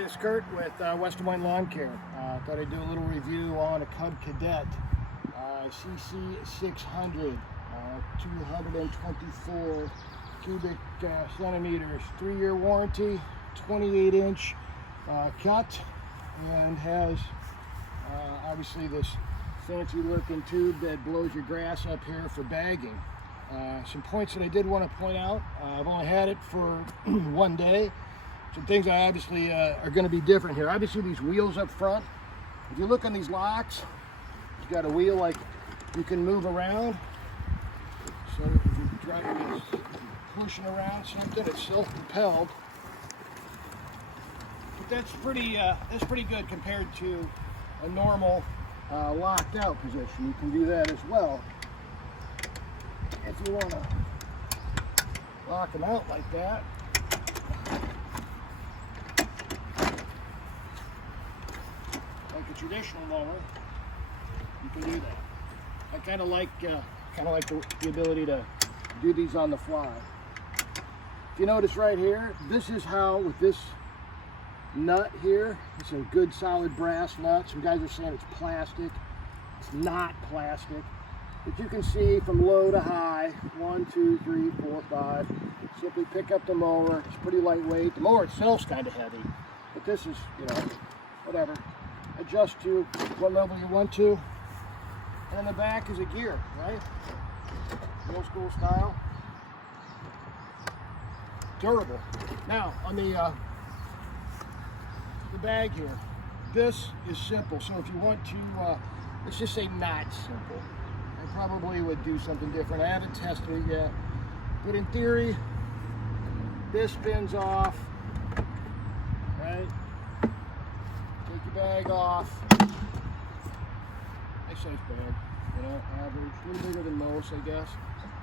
Hey, it's Kurt with West Des Moines Lawn Care. Thought I'd do a little review on a Cadet CC600, 224 cubic centimeters, 3-year warranty, 28-inch cut, and has obviously this fancy looking tube that blows your grass up here for bagging. Some points that I did want to point out. I've only had it for one day. Some things I obviously are going to be different here. Obviously these wheels up front, if you look on these locks, you've got a wheel like you can move around. So if you're driving this, pushing around something, it's self-propelled. But that's pretty good compared to a normal locked out position. You can do that as well. If you want to lock them out like that. Like a traditional mower, you can do that. I kind of like the ability to do these on the fly. If you notice right here, this is how, with this nut here, it's a good solid brass nut. Some guys are saying it's plastic. It's not plastic. But you can see from low to high, 1, 2, 3, 4, 5. Simply pick up the mower. It's pretty lightweight. The mower itself's kind of heavy, but this is, whatever. Adjust to what level you want to. And in the back is a gear, right? Old school style. Durable. Now, on the bag here, this is simple. So if you want to, let's just say not simple. I probably would do something different. I haven't tested it yet. But in theory, this spins off, right? Take your bag off. Nice size bag, average, a little bigger than most, I guess.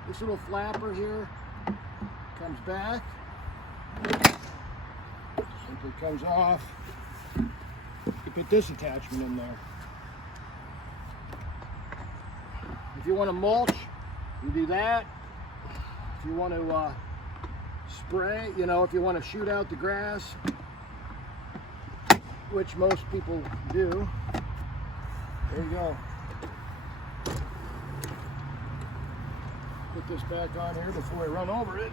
This little flapper here comes back. Simply comes off. You put this attachment in there. If you want to mulch, you do that. If you want to spray, if you want to shoot out the grass, which most people do, there you go. Put this back on here before I run over it.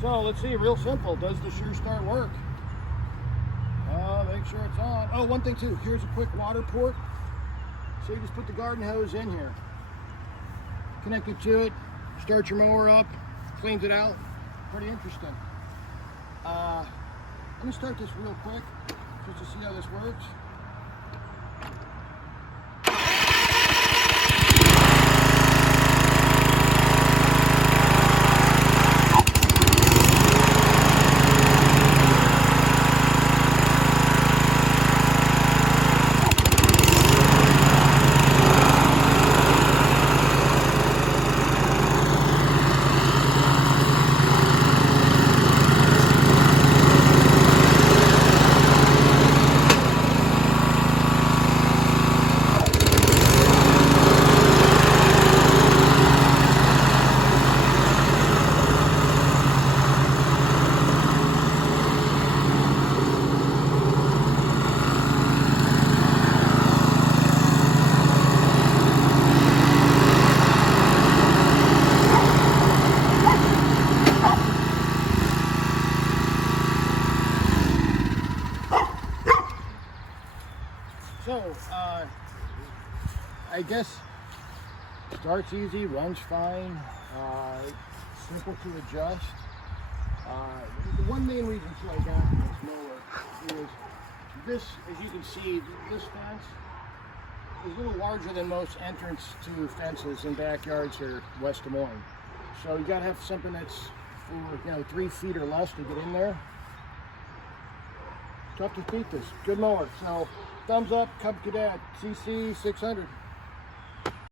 So let's see, real simple. Does the Sure Start work? Make sure it's on. Oh, one thing too, here's a quick water port. So you just put the garden hose in here. Connect it to it, start your mower up, cleans it out. Pretty interesting. Let me start this real quick, just to see how this works. So, I guess starts easy, runs fine, simple to adjust. The one main reason I got this mower is this, as you can see, this fence is a little larger than most entrance to fences in backyards here at West Des Moines. So you got to have something that's for 3 feet or less to get in there. Tough to beat this. Good mower. So thumbs up, Cadet CC600.